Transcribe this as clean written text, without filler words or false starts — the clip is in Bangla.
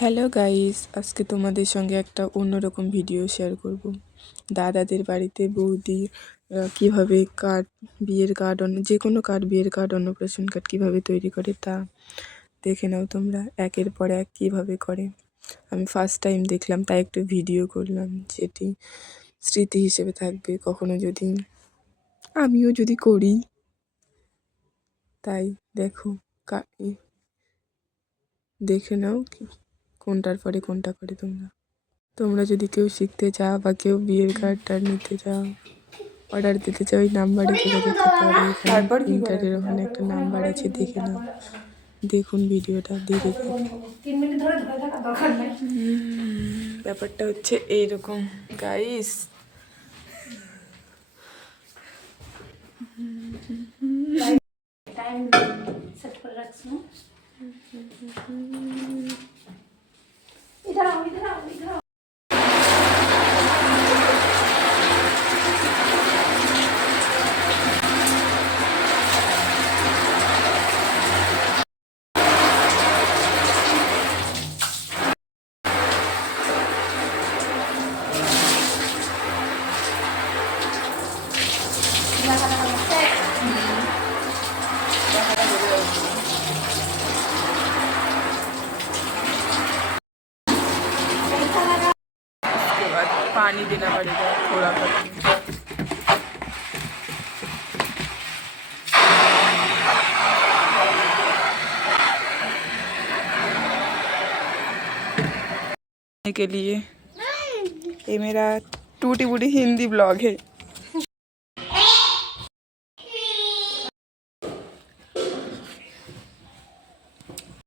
হ্যালো গাইস, আজকে তোমাদের সঙ্গে একটা অন্যরকম ভিডিও শেয়ার করব। দাদাদের বাড়িতে বৌদি কীভাবে কার্ড, বিয়ের কার্ড, যে কোনো কার্ড, বিয়ের কার্ড, অন্নপ্রাশন কার্ড কীভাবে তৈরি করে তা দেখে নাও তোমরা একের পর এক কীভাবে করে। আমি ফার্স্ট টাইম দেখলাম, তাই একটু ভিডিও করলাম, যেটি স্মৃতি হিসেবে থাকবে কখনো যদি আমিও যদি করি। তাই দেখো, দেখে নাও কোনটার পরে কোনটা করে তোমরা যদি কেউ শিখতে চাও বা কেউ বিয়ের কার্ডটা নিতে চাও, অর্ডার দিতে চাও, ওই নাম্বারে যোগাযোগ করতে পারো। এখানে ইন্টারের ওখানে একটা নাম্বার আছে, দেখে নাও। দেখুন ভিডিওটা ধীরে ধীরে। ব্যাপারটা হচ্ছে এইরকম গাইস। টাইম সেট করে রাখছি। इधर आओ इधर आओ इधर आओ। पानी देना पड़ेगा थोड़ा सा। के लिए ये मेरा टूटी बूटी हिंदी ब्लॉग है।